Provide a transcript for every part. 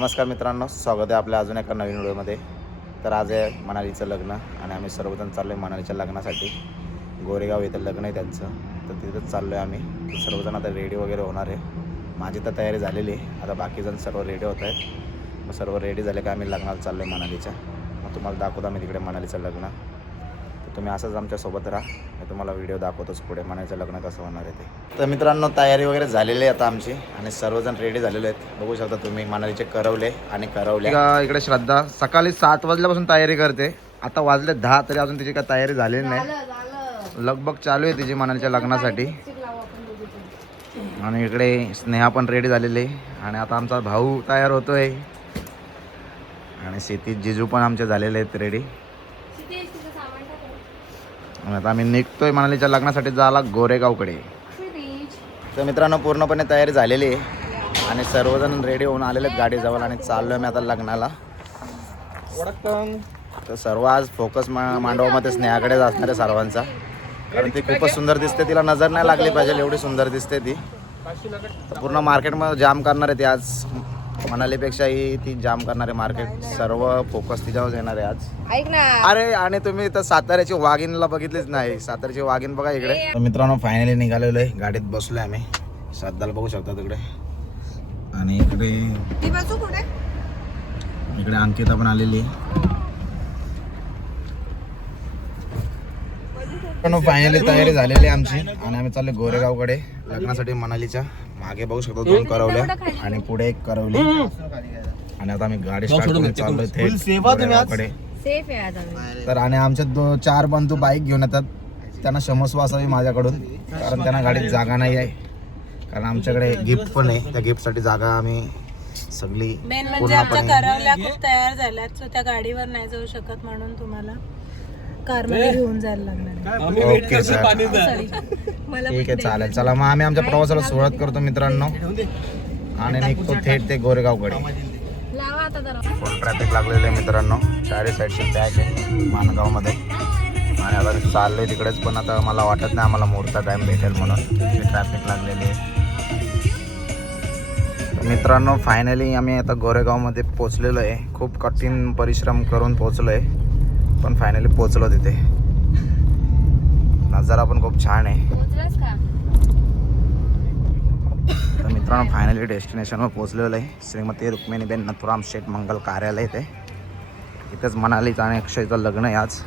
नमस्कार मित्रांनो, स्वागत आहे आपल्या अजून एका नवीन व्हिडिओमध्ये. तर आज आहे मनालीचं लग्न आणि आम्ही सर्वजण चाललो आहे मनालीच्या लग्नासाठी. गोरेगाव इथं लग्न आहे त्यांचं, तर तिथंच चाललो आहे आम्ही. सर्वजण आता रेडी वगैरे होणार आहे. माझी तर तयारी झालेली आहे, आता बाकीजण सर्व रेडी होत आहेत. मग सर्व रेडी झाले का आम्ही लग्नाला चाललो आहे मनालीच्या. मग तुम्हाला दाखवतो आम्ही तिकडे मनालीचं लग्न. तर तुम्ही असंच आमच्यासोबत राहा, मी तुम्हाला व्हिडिओ दाखवतोच पुढे मनालीचं लग्न कसं होणार आहे ते. तर मित्रांनो, तयारी वगैरे झालेली आहे आता आमची आणि सर्वजण रेडी झालेले आहेत. बघू शकता तुम्ही मनालीचे करवले आणि करवले. इकडे श्रद्धा सकाळी 7 वाजल्यापासून तयारी करते. आता वाजले 10 तरी अजून तिची काय तयारी झालेली नाही. लगबग चालू आहे तिची मनालीच्या लग्नासाठी. आणि इकडे स्नेहा पण रेडी झालेली आहे आणि आता आमचा भाऊ तयार होतोय आणि क्षितिज जिजू पण आमचे झालेले आहेत रेडी. आता आम्ही निघतोय मनालीच्या लग्नासाठी जायला गोरेगावकडे. तर मित्रांनो, पूर्णपणे तयारी झालेली आहे आणि सर्वजण रेडी होऊन आलेले आहेत गाडीजवळ आणि चाललो आहे मी आता लग्नाला. तर सर्व आज फोकस मांडवामध्ये स्नेहाकडेच असणार आहे सर्वांचा, कारण ती खूपच सुंदर दिसते. तिला नजर नाही लागली पाहिजे एवढी सुंदर दिसते ती. पूर्ण मार्केटमध्ये जाम करणार आहे ती आज. मनालीपेक्षाही ती जाम करणारे मार्केट. सर्व फोकस तिच्यावर येणार आहे आज. ऐक ना. अरे, आणि तुम्ही तर साताऱ्याची वाघिणला बघितलीच नाही. साताऱ्याची वाघिण बघा इकडे. तर मित्रांनो, फायनली निघालेलो आहे, गाडीत बसलोय आम्ही. श्रद्धाला बघू शकता तिकडे. आणि इकडे अंकिता पण आलेली. फायनली तयारी झालेली आहे आमची आणि आम्ही चाललो गोरेगावकडे लग्नासाठी मनालीच्या. मागे बघू शकतो 2 करवल्या आणि पुढे 1 करवली. आणि आता आम्ही गाडी स्टार्ट करून चाललोय थेट गोरेगावकडे. तर आणि आमचे 4 बंधू बाईक घेऊन येतात. त्यांना क्षमस्व असावी माझ्याकडून, कारण त्यांना गाडीत जागा नाही आहे. कारण आमच्याकडे गिफ्ट पण आहे, त्या गिफ्टसाठी जागा आम्ही सगळी आमच्या करवल्या खूप तयार झाल्यात, सो त्या गाडीवर नाही जाऊ शकत, म्हणून तुम्हाला कारमध्ये घेऊन जायला लागणार. ओके सर, ठीक आहे, चालेल. चला मग आम्ही आमच्या प्रवासाला सुरुवात करतो मित्रांनो आणि निघतो थेट ते गोरेगावकडे. फुल ट्रॅफिक लागलेलं आहे मित्रांनो, चारी साईडची पॅक आहे माणगावमध्ये. आणि आता मी चाललोय तिकडेच, पण आता मला वाटत नाही आम्हाला मुहूर्त टाईम भेटेल म्हणून ट्रॅफिक लागलेली आहे. मित्रांनो, फायनली आम्ही आता गोरेगावमध्ये पोचलेलो आहे. खूप कठीण परिश्रम करून पोचलो आहे, पण फायनली पोचलो तिथे. नजारा पण खूप छान आहे. तर मित्रांनो, फायनली डेस्टिनेशनवर पोचलेलो आहे. श्रीमती रुक्मिणीबेन नथुराम शेठ मंगल कार्यालय ते इथेच मनालीचं आणि अक्षयचं लग्न आहे आज.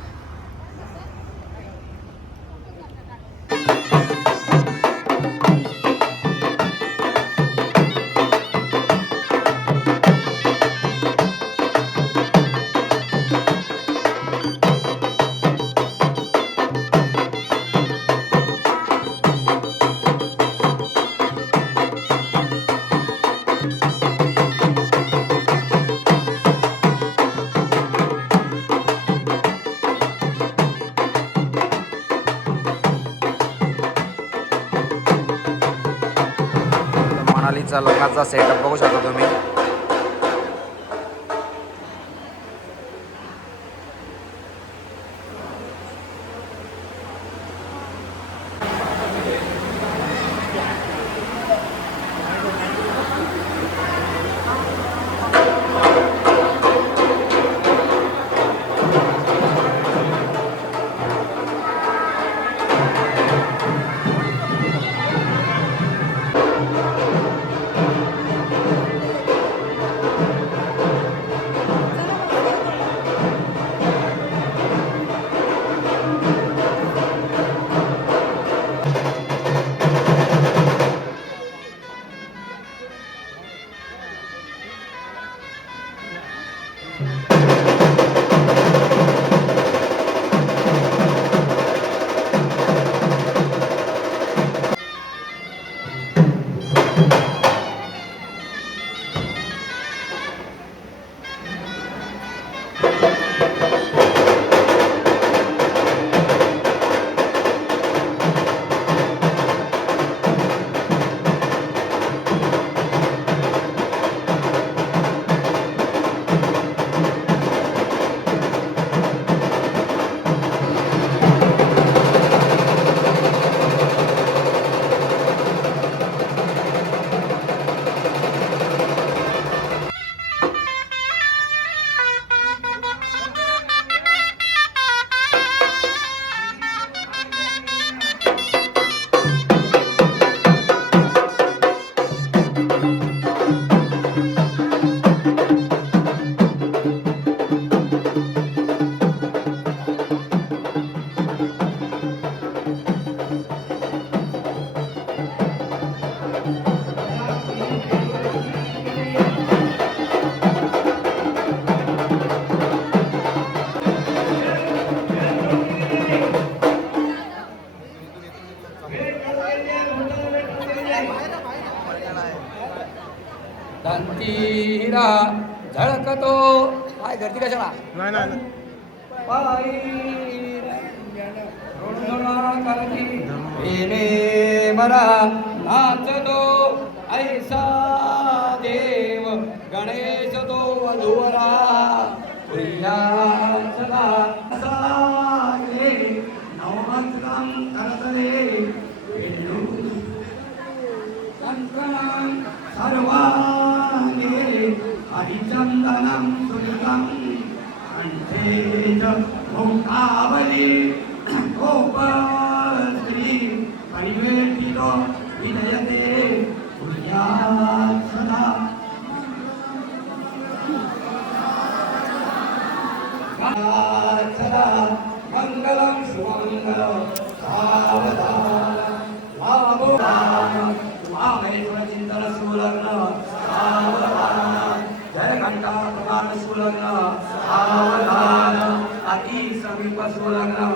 मनालीचा लग्नाचा सेटअप बघू शकता तुम्ही. दांती हिरा झळकतो. काय गर्दी कशाला मरा नाचतो ऐसा देव गणेश तो वधूवरा प्रिया सदा सागे नवमंत्रम करतले कंकणं सर्वांगे हरिचंदनं सुनितं कंठे च ओंकावली गोपश्री परिवेष्टितो विनयते कुर्यात् सदा सदा मंगलं सुमंगलं सावधान मामोदान मामेश्वर चिंतन सुलग्न सावधान जय घंटा प्रमाण सुलग्न सावधान अति समीप सुलग्न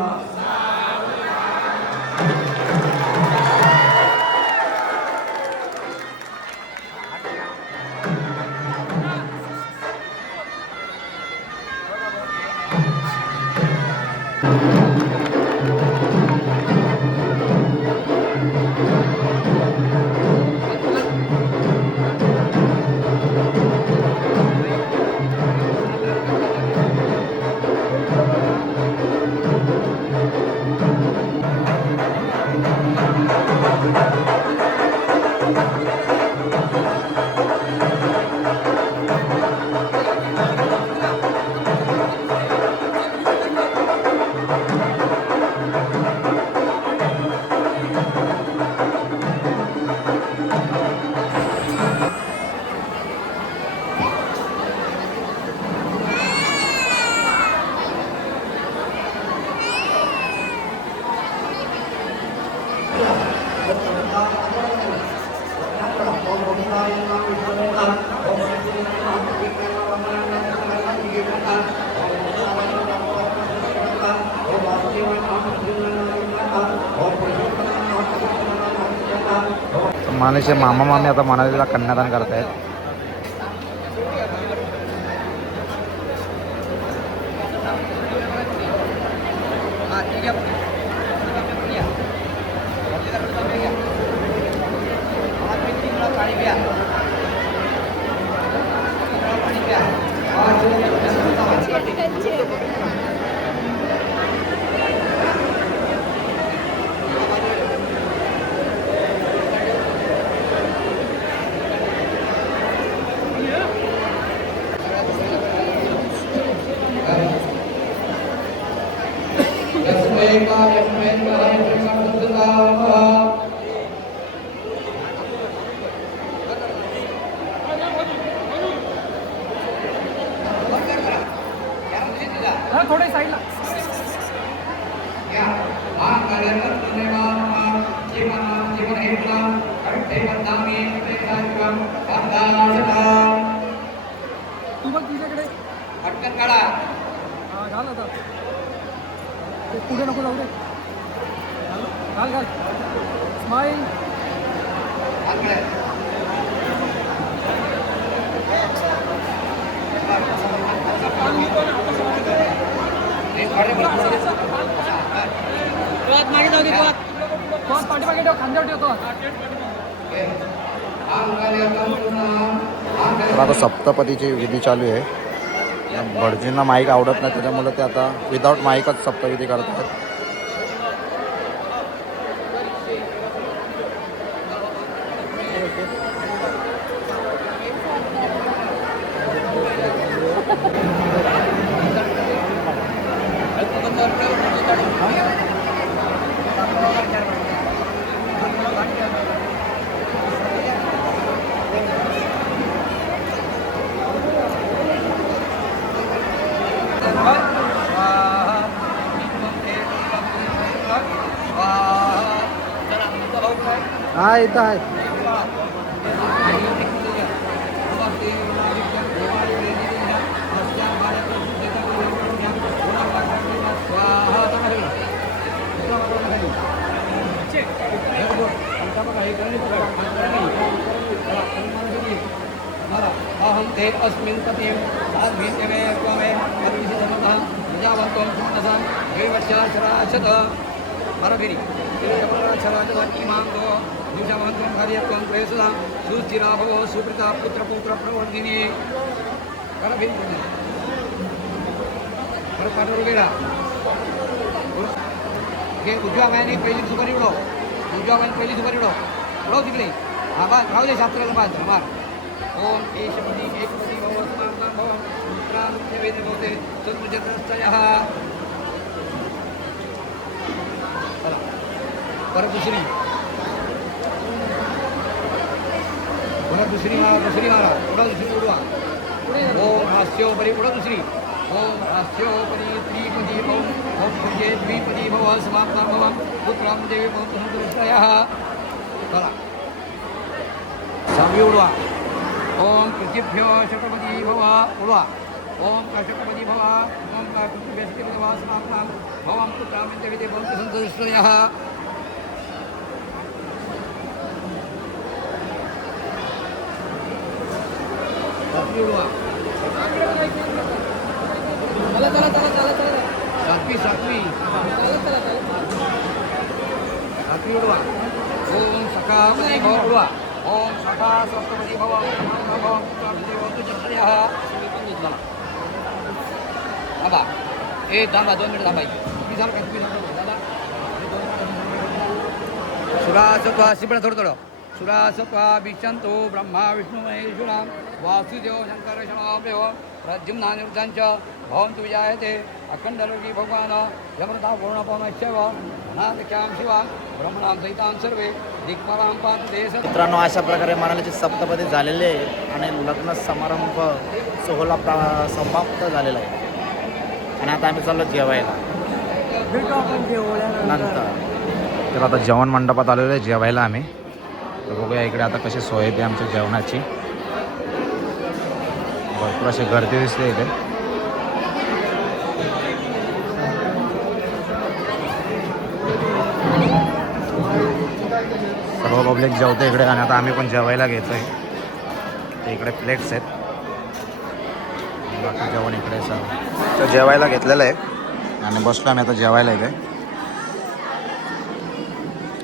मानेचे मामा मामी आता मनालीला कन्यादान करतायत. थोडे साईडला तू बघ तुझ्याकडे पटकन काढा. घाल आता पुढे नको जाऊ दे. घाल घाल स्माईल. मागे जाऊ दे. पाठीमागे ठेव खांद्यावर ठेवतो. तर आता सप्तपदीची विधी चालू आहे. भटजींना माईक आवडत नाही त्याच्यामुळे ते आता विदाऊट माईकच सप्तविधी करतात. हा इथं आहे. ते अस्मिन् पतिं साध्वीत्यमे त्वमे परिविधमतः विजावन्तं सुमनसा द्वैवर्षाचराचत परभिरि चराचराचत इमान्तो द्विषावन्तं कार्यत्वं प्रेसदा सुचिरा भव सुकृता पुत्रपौत्रप्रवर्धिनी परभिरि परपाटरुवेला हे उजव्या पायाने पहिली सुपारी उडव उजव्या पायाने पहिली सुपारी उडव तिकडे हा बा राहू दे शास्त्राला बाज मार ओम केशपती एकपती भव स्नान भव उत्तरामुख्य वेद भवते सत्पुजत्रस्तयः चला परत दुसरी मारा उडवा ओम हास्योपरी उडव दुसरी ओम हास्योपरी त्रिपदी भव ओम पूजे द्विपदी भव समाप्ता भव पुत्रां देवी भवतु सन्तुष्टयः चला सहावी उडवा ओम पृथिभ्यो शतपदी भव उडवा ओम शतपदी भव ओम पृथिभ्यो शतपदी भव समाप्ता भवं पुत्रां देवी भवतु सन्तुष्टयः सातवी उडवा सातवी उडवा ओम सखापदी भव उडवा ओम सखा सप्तपदी भव बाबा ए थांबा 2 मिनिट थांबायची तुम्ही झालं का तुम्ही दादा सुरासत्वा शिपण थोडं सुरासत्वा विशंतो ब्रह्मा विष्णू महेश्वरा वासुदेव शंकर शमाभ्यो प्रद्युम्नानिरुद्धांच भवन्तु विजायते अखंडलोकी भगवान यमृता पूर्णपमश्यव अनादिक्यां शिवा ब्रह्मणां सहितां सर्वे दिक्परां पातु देश मित्रांनो अशा प्रकारे मनालीची सप्तपदी झालेली आहे आणि लग्न समारंभ सोहळा समाप्त झालेला आहे आणि आता आम्ही चाललो जेवायला नंतर तर आता जेवण मंडपात आलेलो आहे जेवायला आम्ही तर बघूया इकडे आता कशी सोय येते आमच्या जेवणाची भरपूर अशी गर्दी दिसते इथे सर्व पब्लिक जेवते इकडे आणि आता आम्ही पण जेवायला घेतो आहे इकडे प्लेट्स आहेत बाकी जेवण इकडे सर्व तर जेवायला घेतलेलं आहे आणि बसलो आम्ही आता जेवायला इथे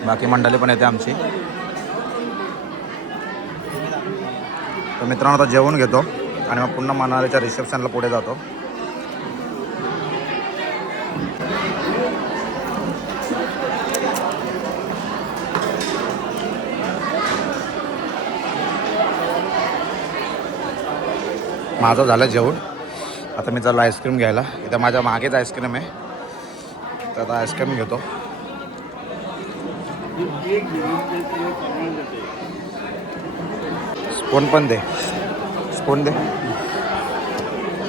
बाकी मंडळी पण येते आमची तर मित्रांनो आता जेवण घेतो आणि मग पुन्हा मनालीच्या रिसेप्शनला पुढे जातो माझं झालं जेवण आता मी चाललो आईस्क्रीम घ्यायला इथं माझ्या मागेच आईस्क्रीम आहे तर आता आईस्क्रीम घेतो स्पून पण दे स्पून दे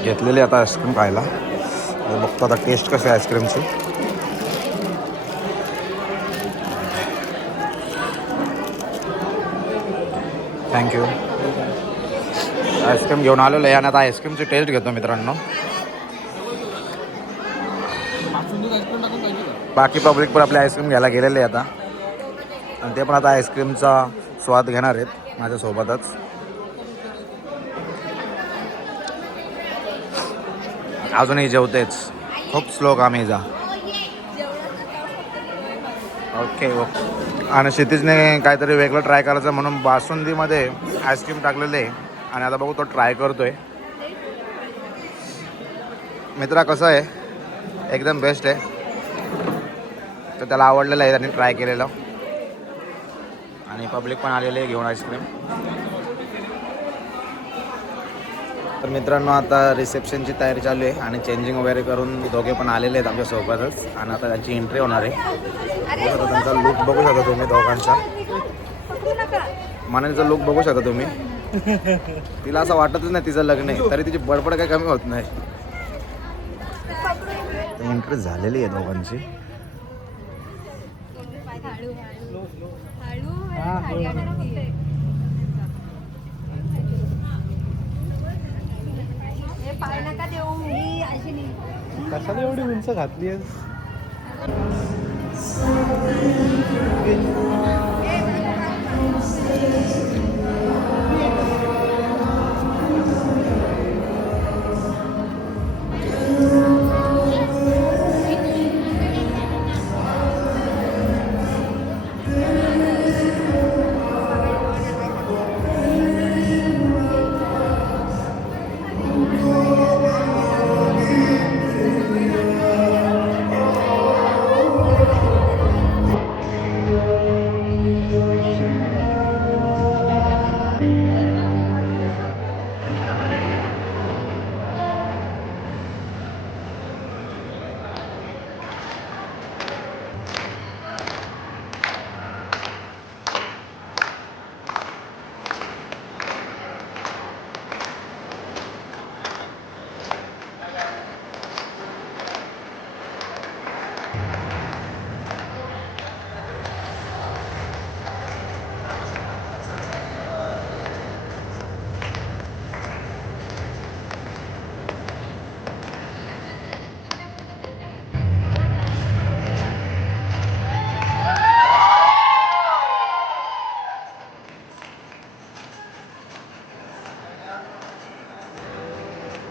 घेतलेली आता आईस्क्रीम खायला बघतो आता टेस्ट कशी आहे आईस्क्रीमची थँक्यू आईस्क्रीम घेऊन आलेलो आहे आणि आता आईस्क्रीमची टेस्ट घेतो मित्रांनो बाकी पब्लिक पण आपले आईस्क्रीम घ्यायला गेलेले आहे आता आणि ते पण आता आईस्क्रीमचा स्वाद घेणार आहेत माझ्यासोबतच अजूनही जेवतेच खूप स्लो काम आहे जा ओके ओके आणि क्षितिजने काहीतरी वेगळं ट्राय करायचं म्हणून बासुंदीमध्ये आईस्क्रीम टाकलेले आहे आणि आता बघू तो ट्राय करतोय मित्रा कसं आहे एकदम बेस्ट आहे तर त्याला आवडलेलं आहे त्यांनी ट्राय केलेलं आणि पब्लिक पण आलेले आहे घेऊन आईस्क्रीम तर मित्रांनो आता रिसेप्शनची तयारी चालू आहे आणि चेंजिंग वगैरे करून दोघे पण आलेले आहेत आमच्यासोबतच आणि आता त्यांची एंट्री होणार आहे बघू त्यांचा लुक बघू शकता तुम्ही दोघांचा मनालीचा लुक बघू शकता तुम्ही तिला असं वाटतच नाही तिचं लग्न आहे तरी तिची बडबड काही कमी होत नाही एंट्री झालेली आहे दोघांची कशाला एवढी उंच घातली आहे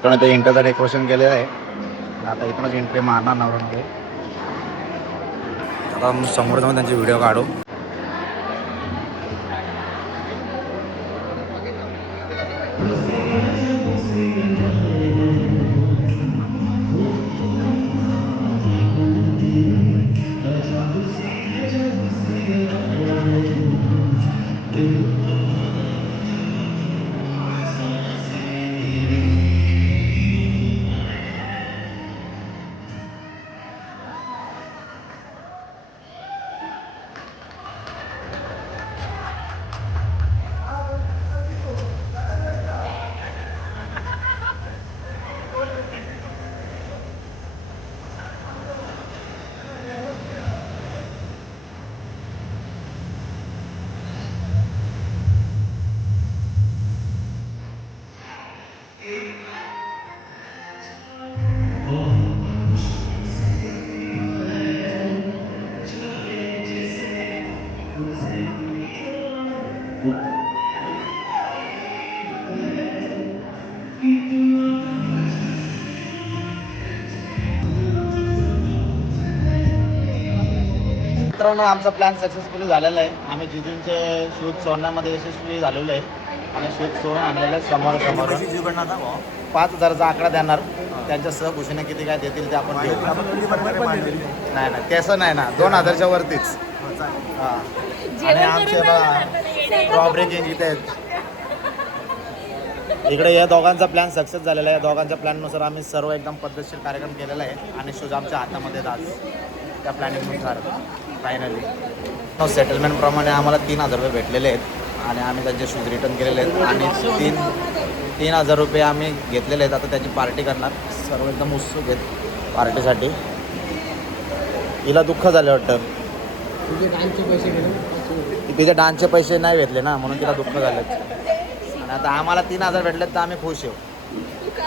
मित्रांनो ते एंट्रीचं डेकोरेशन केलेलं आहे. आता इथूनच एंट्री मारणार नवरंगे. आता समोर जाऊन त्यांचे व्हिडिओ काढू. मित्रांनो आमचा प्लॅन सक्सेसफुली झालेला आहे. आम्ही जिजूंचे शूट सोडण्यामध्ये यशस्वी झालेलो आहे आणि शूट सोडून आणलेलं आहे समोर 5,000चा आकडा देणार. त्यांच्या सहकुशीने किती काय देतील ते आपण घेऊ. नाही नाही तसं नाही ना, 2,000च्या वरतीच. हां आणि आमचे ड्रॉ ब्रेकिंग इथे आहेत. इकडे या दोघांचा प्लॅन सक्सेस झालेला आहे. या दोघांच्या प्लॅननुसार आम्ही सर्व एकदम पद्धतशीर कार्यक्रम केलेला आहे आणि शूज आमच्या हातामध्ये आहेत आज. त्या प्लॅनिंगनुसार फायनली सेटलमेंटप्रमाणे आम्हाला 3,000 रुपये भेटलेले आहेत आणि आम्ही त्यांचे शूज रिटर्न केलेले आहेत आणि 3,000 रुपये आम्ही घेतलेले आहेत. आता त्याची पार्टी करणार. सर्व एकदम उत्सुक आहेत पार्टीसाठी. हिला दुःख झालं वाटतं, तिचे डान्सचे पैसे नाही भेटले ना, म्हणून तिला दुःख झालं. आणि आता आम्हाला 3,000 भेटलेत तर आम्ही खुश येऊ.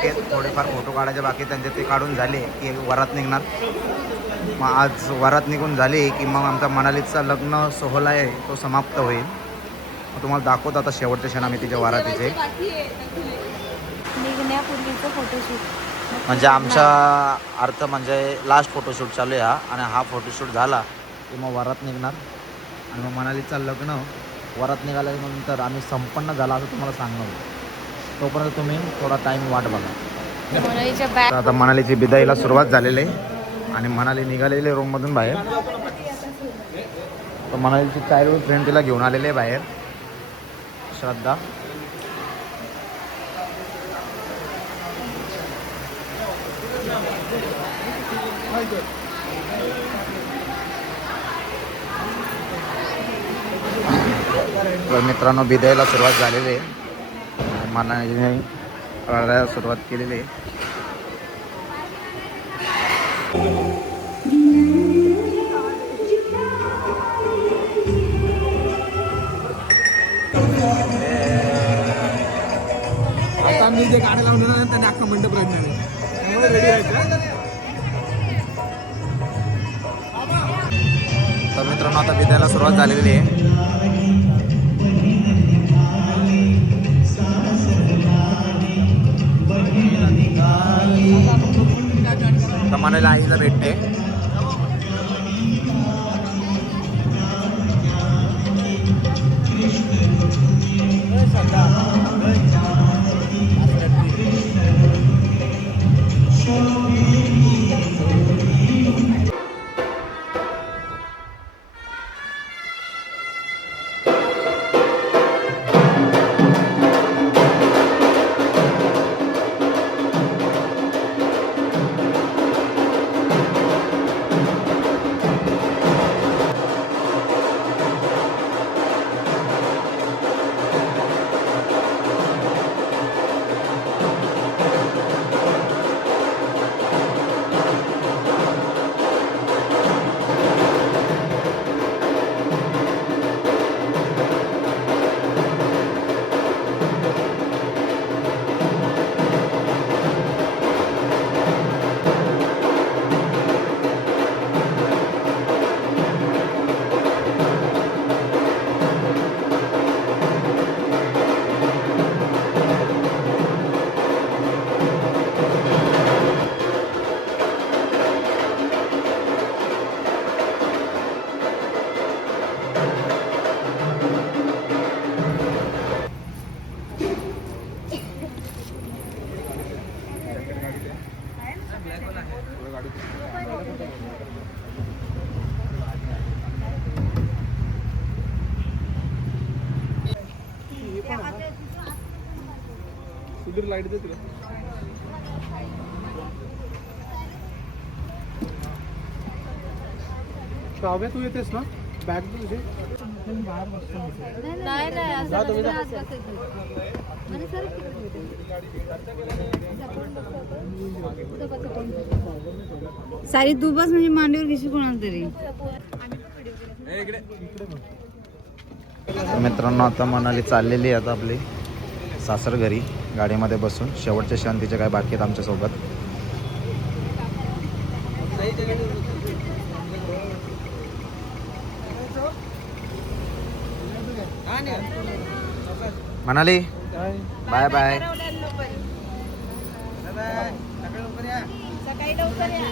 ते थोडेफार फोटो काढायचे बाकी त्यांचे ते काढून झाले की वरात निघणार. मग आज वरात निघून झाली की मग आमचा मनालीचा लग्न सोहळा आहे तो समाप्त होईल. मग तुम्हाला दाखवतो आता शेवटचे क्षण आम्ही तिच्या वरातीचे. निघण्यापूर्वीचं फोटोशूट म्हणजे आमचा अर्थ म्हणजे लास्ट फोटोशूट चालू आहे हा. आणि हा फोटोशूट झाला की मग वरात निघणार आणि मग मनालीचं लग्न. वरात निघाल्यानंतर आम्ही संपन्न झाला असं तुम्हाला सांगणार. तोपर्यंत तुम्ही थोडा टाईम वाट बघा. तर आता मनालीची बिदाईला सुरुवात झालेली आहे आणि मनाली निघालेली रूममधून बाहेर. तर मनालीची चाइल्डहुड फ्रेंड तिला घेऊन आलेली आहे बाहेर, श्रद्धा. तर मित्रांनो बिदाईला सुरुवात झालेली आहे. मनालीने रडायला सुरुवात केलेली आहे. आता आम्ही जे गाड्या लावणार ना त्यांनी अख्खा मंडप रडणार आहे. त्यामुळे रेडी व्हायचं. तर मित्रांनो आता बिदायला सुरुवात झालेली आहे. तर मनालीला आईला भेटते. कुठेतरी लाईट देते श्राव्या तू येतेस ना बॅग तुझी नाही नाही असं नाही हात बसायचं. आणि सर सारी तू बस म्हणजे मांडीवर घेशील कोणाला तरी. तर मित्रांनो आता मनाली चाललेली आहे आता आपली सासर घरी गाडीमध्ये बसून. शेवटच्या शांतीचे काय बाकी आहेत आमच्यासोबत. Manali bye bye. सकाळी लवकर या.